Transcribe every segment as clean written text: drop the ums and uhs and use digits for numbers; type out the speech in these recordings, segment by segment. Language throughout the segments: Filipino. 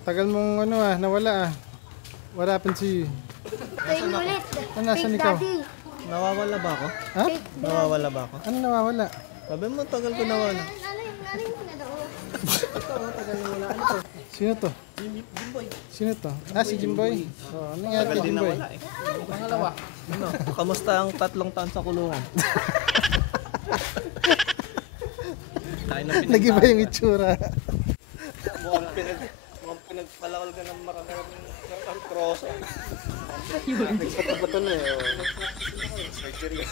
Tagal mong ano nawala ah. What happened to you? Tayo ulit. Nasaan ikaw? Nawawala ba ako? Ha? Nawawala ba ako? Ano nawawala? Sabi mo, tagal ko nawala. Sino to? Sino to? Ah, si Jimboy. Oh, ano nangyari kay Jimboy? Pangalawa. Ano? Kamusta ang 3 taon sa kulungan? Nag-iba yung itsura. Mukhang pinagpalakal ka ng maraming kroso. Nagsato na eh. Surgery.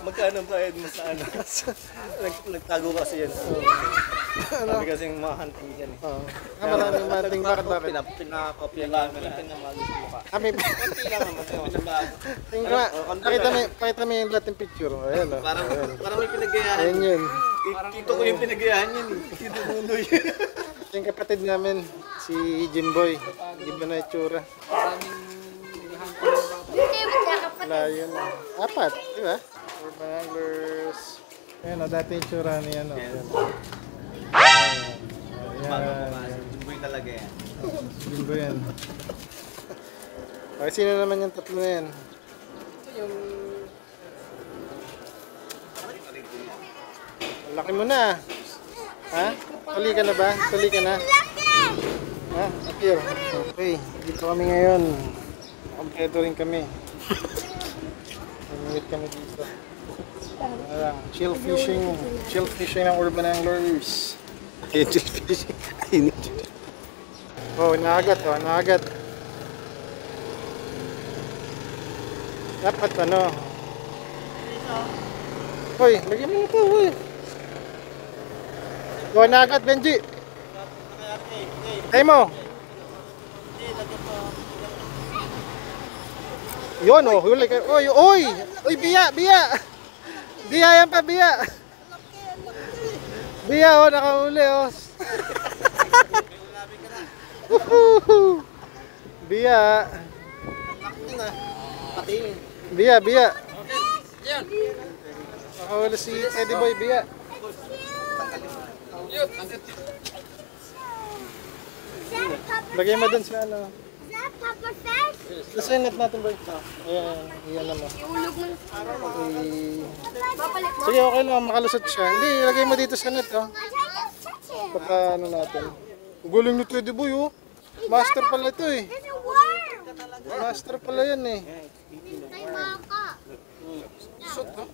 Magkano bayad mo sa ano? Nagtago kasi yan. Sabi kasing mga hunting yan eh. Oo. Maraming mating bakit? Pinakopya lang pinamagos mo ka. Kami. Konti lang naman yun. Pakita mo yung dating picture. Ayan o. Parang may pinagayahan. Ayan yun. Dito ko yung pinagayahan yan eh. Dito nunoy. Yung kapatid namin, si Jimboy. Iba na itsura. Layo na. 4, di ba? Urban Anglers. Ayan o, dati itsura niya. Ayan. Jimboy talaga yan. Jimboy yan. Okay, sino naman yung tatlo na yan? Laki mo na. Ha? Tuli ka na ba? Tuli ka na? Ha? Appear. Okay. Dito kami ngayon. Kompleto rin kami. Namimit kami dito. Chill fishing. Chill fishing ng Urban Anglers. Ayun, chill fishing. Ayun. Oh, nakagat. Oh, nakagat. Dapat ano. Hoy, lagyan mo na ito. Hoy. Oh, nakagat, Benji. Tay mo. Yun, oh, huli ka. Oy, oy! Oy, biya, biya! Biya yan pa, biya! Biya, oh, nakahuli, oh. Biya. Biya, biya. Nakahuli si Eddie Boy, biya. Lagay mo dun sa ano. Gusto yung net natin ba ito? Ayan, iyan naman. Sige, okay lang, makalusot siya. Hindi, ilagay mo dito sa net, oh. Baka ano natin. Guling ni Teddy Boy, oh. Master pala ito, eh. Master pala yan, eh. Shot, oh.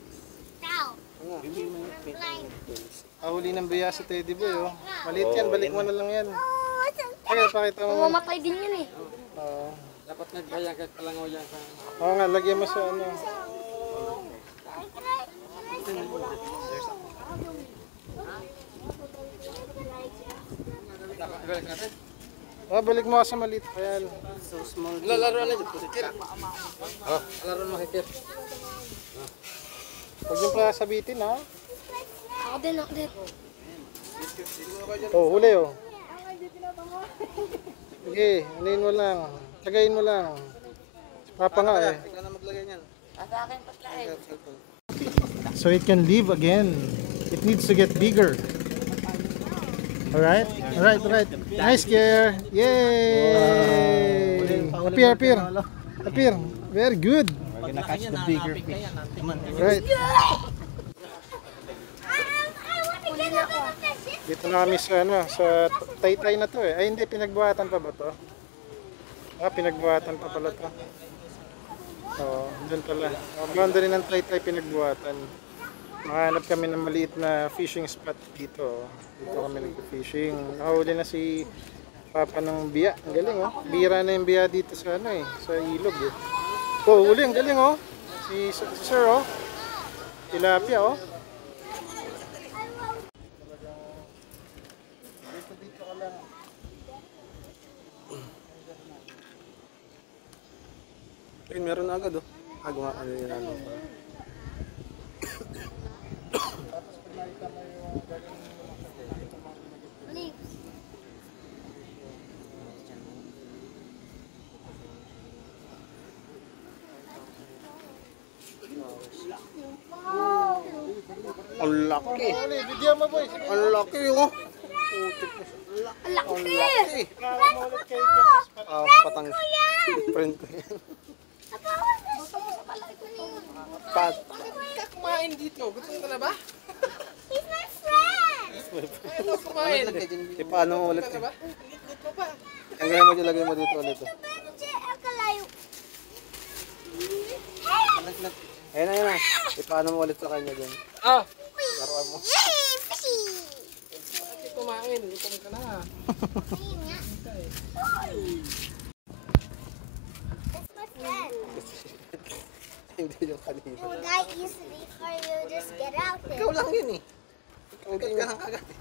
Ahuli ng biya sa Teddy Boy, oh. Maliit yan, balik mo na lang yan. Kaya, pakita mo. Mamatay din yan eh. Oo. Dapat nagbayagat ka lang o yan. Oo nga, lagyan mo sa ano. Balik mo sa maliit pa yan. So small. Lalaro na dito. Lalaro na makikir. Huwag yung pa sabitin, ha? Ako din, ako din. Oh, huli, oh. Sige, anuin mo lang. Tagayin mo lang. Papa nga, eh. Ikaw na maglagay niyan. So it can live again. It needs to get bigger. Alright? Alright, alright. Nice care. Yay! Appear, appear. Appear. Very good. We're gonna catch the bigger fish. Right. Dito na kami sa ano, sa Taytay na to eh. Ay hindi, pinagbuhatan pa ba to? Ah, pinagbuhatan pa pala to. Oo, doon pala. Boundary ng Taytay pinagbuhatan. Makahanap kami ng maliit na fishing spot dito. Dito kami nag-fishing. Nakahuli na si Papa ng biya. Ang galing oh. Bira na yung biya dito sa ano eh, sa ilog eh. Oh, huli, ang galing oh. Si Sir oh. Tilapia oh. Dito ka lang. Ayun, meron na agad oh. Agawa ano yun ano. Tapos pag nakita mo yung gagawin mo lang sa Lips. Oh, Ang laki. Uli, video mo boy. Ang laki oh. Ang laki. Ang laki. Kala mo ulit kay Kikas. Patang friend ko yan. Gusto mo sa palaki ko na yun. Pat. Kumain dito. Gusto mo ka na ba? He's my friend. Ito, kumain. Paano mo ulit? Ka na ba? Lit mo pa. Ang gano'n mo ilagay mo dito ulit. Ayun na yun na. Paano mo ulit sa kanya dyan? Ah! Laruan mo. Kasi kumain. Gusto mo ka na. It's my friend. Hindi yung kanina. Would I easily for you just get out there? Ikaw lang yun eh. Ikaw ka lang agad eh.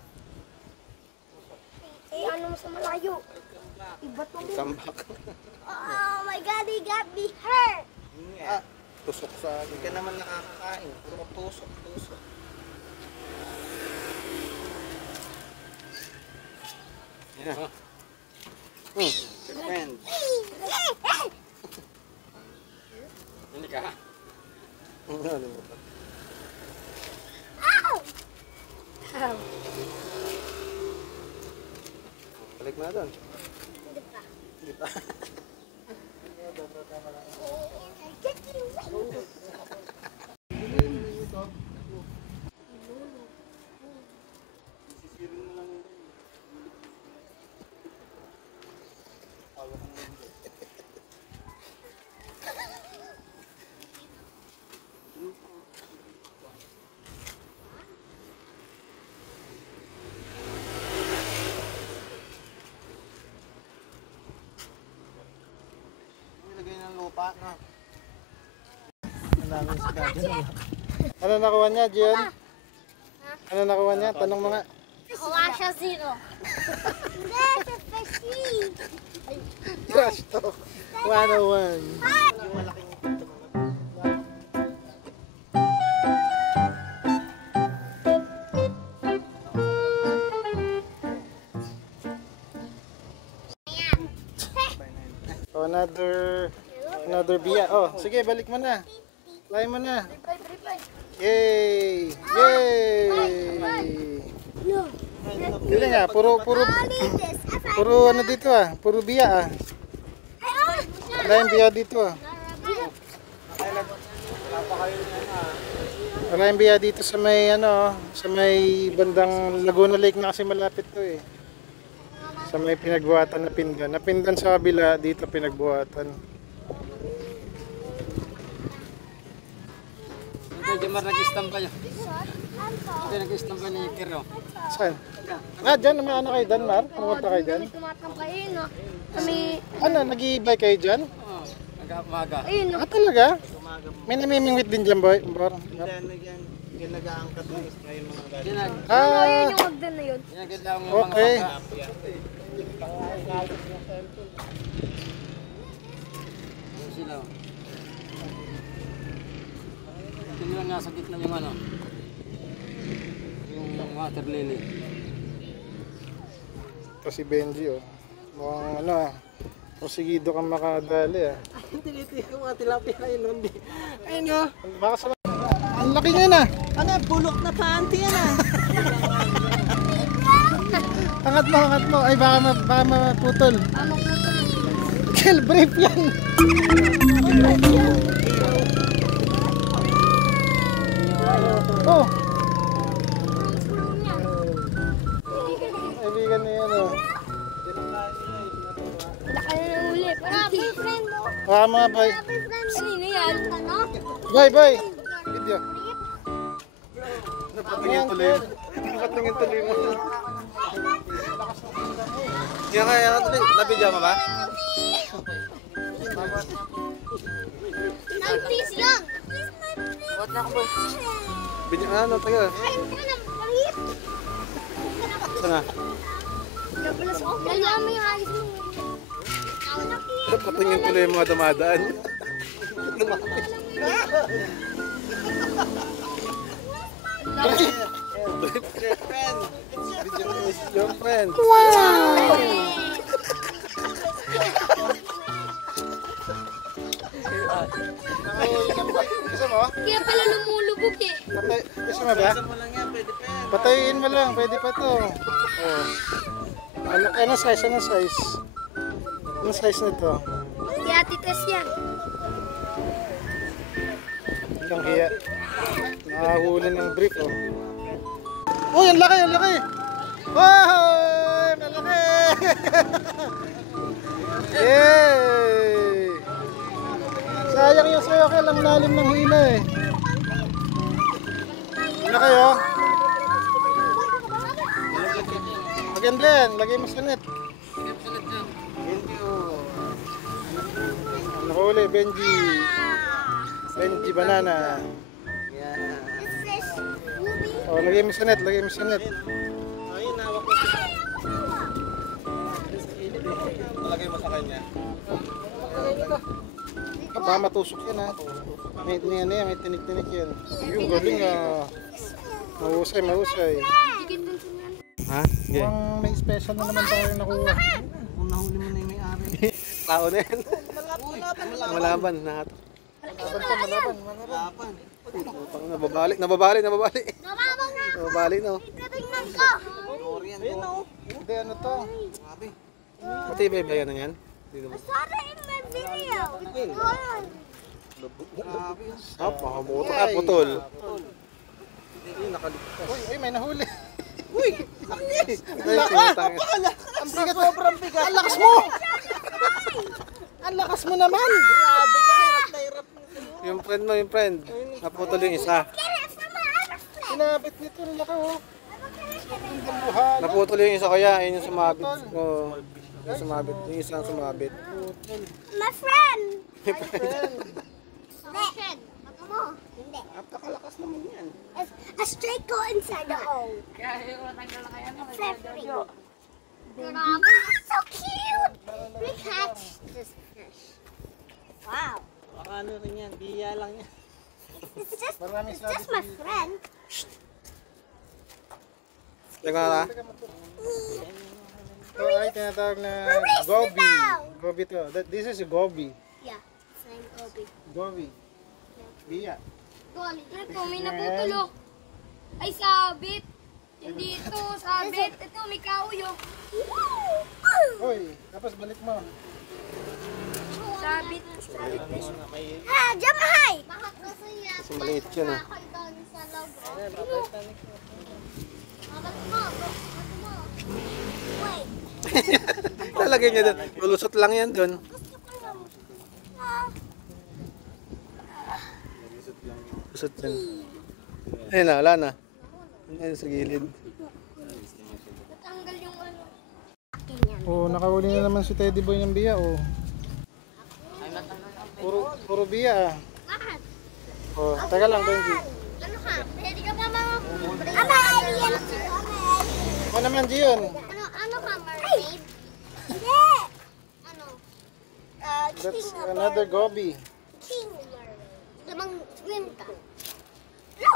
Eh, ano mo sa malayo? Iba to. Tambak. Oh my God, he got me hurt. Ah, tusok sa akin. Hindi ka naman nakakakain. Puro tusok, tusok. Yan na. Friend. Hindi ka ha? Ano mo ba? Ow! Ow. Balik na doon. Hindi pa. Hindi pa. Nilagay ng lupa na. Ang daming sigado. Ano nakuha niya, Gian? Ano nakuha niya? Tanong mo nga. Wala siya zero. Hindi, sa fishy. Crash to. 101. So, another biya. Oh, sige, balik mo na. Fly mo na. Yay! Yay! No. Hindi nga, puro ano dito ah. Puro biya ah. Maraming biya dito ah. Maraming biya dito sa may ano, sa may bandang Laguna Lake na kasi malapit to eh. Sa may pinagbuhatan na Pindan. Napindan sa kabila, dito pinagbuhatan. Ito, Jamar, nag-istampa yun. Ito, nag-istampa ni Kiro. Saan? Ah, dyan, may ano kayo dyan, Mar? Pumunta kayo dyan? Tumatangkayin, no? Kami, Ano, nag-i-bike kayo dyan? Oo, nag-umaga. ayun, no? Ah, talaga? May namimingwit din dyan, boy? Bor? Yan nag-aangkat ng isla yung mga galing. Yan, Ah, Ayun yung magdan na yun. ginagad lang yung mga okay. bangka. Yan sila. oh. Ito yung nasa gitna yung ano. Yung water lily. Ito si Benji, oh. Mukhang ano ah. Posigido kang makadali ah. Tinitiyo ko mga tilapia yun. Ayun o. Baka sa... Ang laki niya na! Ano, bulok na panty yan ah. Angat mo, angat mo. Ay, baka maputol. Ano po ito? Kill brief yan! Oh! Kaibigan niya yan oh. Laki na ng uli. Happy friend mo. Baka mga boy. Happy friend mo. Kanino yan? Ano? Boy, boy! Video. Napatingin tuloy. Napatingin tuloy mo. Kaya tuloy. Nabidya mo ba? Nag-peace lang. What na ako boy? Bidya ano, taga. Kain ka na, maliit. Sana. Nabalas ako. Dalawa mo yung alis mo. Napatingin tuloy yung mga dumadaan. Girlfriend. Girlfriend. Gusto mo? Kaya pala lumulubog eh. Gusto mo ba? Mo lang yan, pwede pa yan. Patayin mo lang, pwede pa to. Oh. Anong size? Anong size? Anong size na to? Si Ate Tess yan. Ang hiya. Nakahuli ng brief, oh. Uy, ang laki, ang laki! Wow! Malaki! Yay! Sayang yung sayo, kailang lalim ng hila eh. Laki, oh. Maganda yan, lagay mo sa net. Nakahuli, Benji. Benji banana. Oh, lagay mo sa net, lagay mo sa net. Ayun, hawak mo. Talagay mo sa kanya. Baka matusok yan ha. May tinik-tinik yan. Yung galing ah. Mahusay, mahusay. Ha? Sige. Mukhang may special na naman tayo nakuha. Kung nahuli mo na yung may-ari. Tao na yan. Malaban na ito. Malaban. Nababali. Mamabaw Nababali no. Tingnan ko. Hindi, ano to? Pati iba yan na yan. Sorry in my video. Makabuto ka, putol. Uy, may nahuli. Ang bigat, sobrang bigat. Ang lakas mo! Ang lakas mo naman! Grabe ka, hirap na hirap. Yung friend. Naputol yung isa. Sinabit nito, ang laki oh. Ang buhala. Naputol yung isa kaya, yun yung sumabit. Oo. Yung sumabit, yung isang sumabit. My friend. My friend. Ako mo. Hindi. Napakalakas naman yan. A straight go inside the hole. Perfect. So cute. We catch this fish. Wow. Baka ano rin yan, biya lang yan. It's just my friend. Teka na. Ito ay tinatawag na goby. Goby to. This is a goby. Yeah. Same Kobe. Goby. Biya. Ito, may naputulok. Ay, sabit. Hindi ito, sabit. Ito, may kauyo. Uy, tapos balik mo. Sabit. Ha, jamahay! Kasi maliit yun ah. Wait. Lalagay niya doon. Lulusot lang yan doon. Lusot yan. Ayun na, wala na. Ayun sa gilid. Natanggal yung ano. Oh, nakahuli na naman si Teddy Boy ng biya oh. Puro biya ah. Bakit? Oh, taga lang Benji. Ano ka? Pwede ka ba mga... Amay! Ano naman Gion? Ano ka, mermaid? Hindi! Ano? That's another goby. King mermaid. Lamang swim ka. No!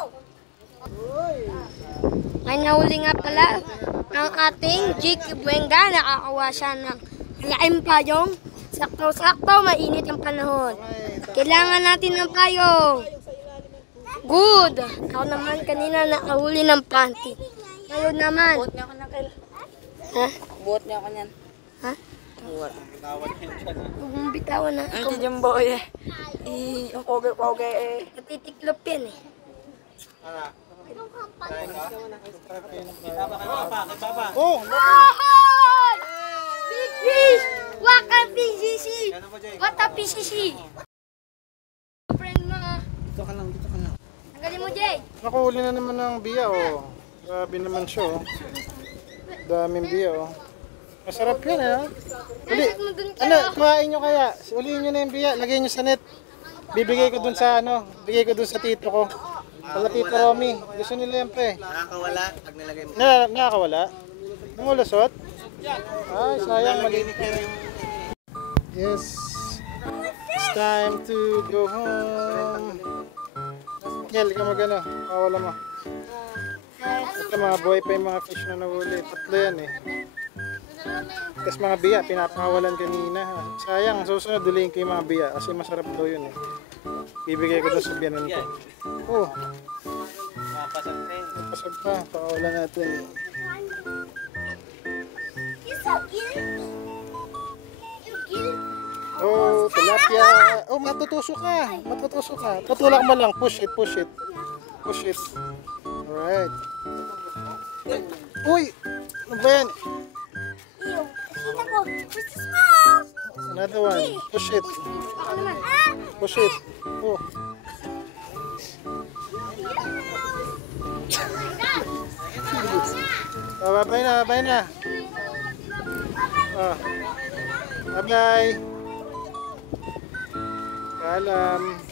Ay, nahuli nga pala ang ating Jake Buenga. Nakakawa siya ng laking payong. Sakto-sakto, mainit ang panahon. Kailangan natin ng payong. Good! Ako naman kanina nakahuli ng panty. Ngayon naman. Buot niya ako na kail. Ha? Buot niya ako niyan. Ha? Buot. Huwag mong bitawan na. Ang si Jumbo eh. Yung poge-poge eh. Natitiklop yan eh. Oh, Oh! Big fish! Waka PCC! What a PCC! Friend mo ah. Dito ka lang. Tanggalin mo, Jay. nakahuli na naman ng biya oh. Grabe naman siya oh. Daming biya oh. Masarap yan ah. Uli, mo dun ano, kuhain nyo kaya. Ulihin nyo na yung biya, lagay nyo sa net. Bibigay ko dun sa ano, bigay ko dun sa tito ko. Wala tito Romy. Gusto nila yan pre. Nakakawala pag nilagay mo. Nakakawala? Numulusot? Ay, sayang mali. Yes. It's time to go home. Yel, ka magano. Wala mo. Ito mga buhay pa yung mga fish na nahuli. Tatlo yan eh. Tapos mga biya, pinapangawalan kanina. Ha. Sayang, susunod dulihin ko yung mga biya kasi masarap daw yun eh. Bibigay ko daw sa biyanan ko. Oh. Pasag pa. Pakawalan natin. Oh, tilapia. Oh, matutusok ka. Matutusok ka. Tutulak mo lang. Push it, push it. Push it. Alright. Uy! Ano ba yan? Another one. Push it. Push it. Oh. Oh, bye-bye na, bye na. Oh. Bye-bye. Paalam.